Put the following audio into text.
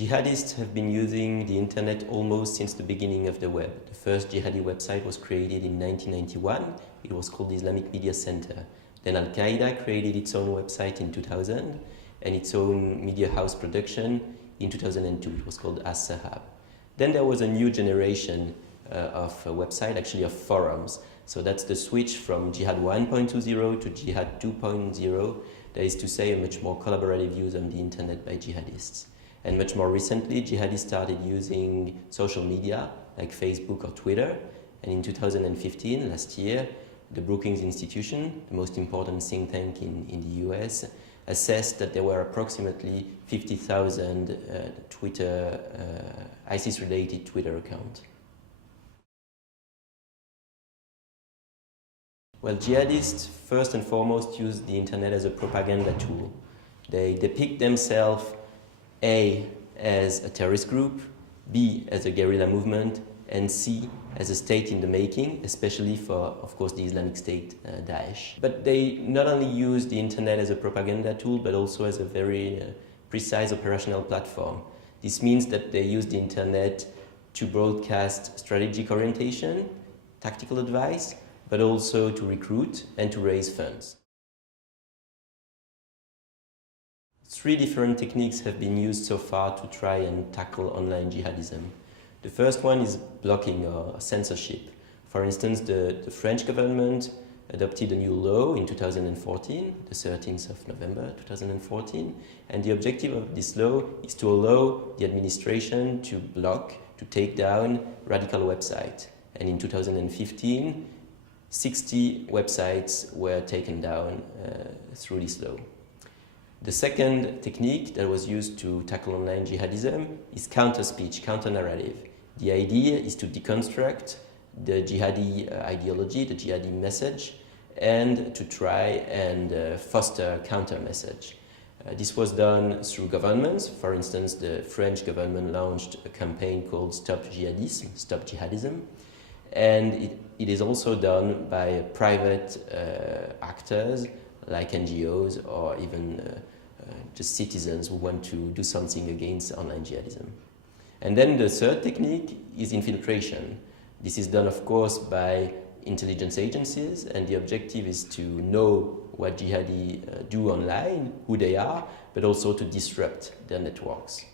Jihadists have been using the internet almost since the beginning of the web. The first jihadi website was created in 1991. It was called the Islamic Media Center. Then Al-Qaeda created its own website in 2000 and its own media house production in 2002. It was called As-Sahab. Then there was a new generation of website, actually of forums. So that's the switch from Jihad 1.20 to Jihad 2.0. That is to say, a much more collaborative use of the internet by jihadists. And much more recently, jihadists started using social media like Facebook or Twitter. And in 2015, last year, the Brookings Institution, the most important think tank in the US, assessed that there were approximately 50,000 ISIS-related Twitter accounts. Well, jihadists first and foremost use the internet as a propaganda tool. They depict themselves A, as a terrorist group, B, as a guerrilla movement, and C, as a state in the making, especially for, of course, the Islamic State, Daesh. But they not only use the internet as a propaganda tool, but also as a very precise operational platform. This means that they use the internet to broadcast strategic orientation, tactical advice, but also to recruit and to raise funds. Three different techniques have been used so far to try and tackle online jihadism. The first one is blocking or censorship. For instance, the French government adopted a new law in 2014, the 13th of November 2014, and the objective of this law is to allow the administration to block, to take down radical websites. And in 2015, 60 websites were taken down through this law. The second technique that was used to tackle online jihadism is counter-speech, counter-narrative. The idea is to deconstruct the jihadi ideology, the jihadi message, and to try and foster a counter-message. This was done through governments. For instance, the French government launched a campaign called Stop Jihadism, Stop Jihadism. And it is also done by private actors like NGOs or even just citizens who want to do something against online jihadism. And then the third technique is infiltration. This is done, of course, by intelligence agencies, and the objective is to know what jihadi do online, who they are, but also to disrupt their networks.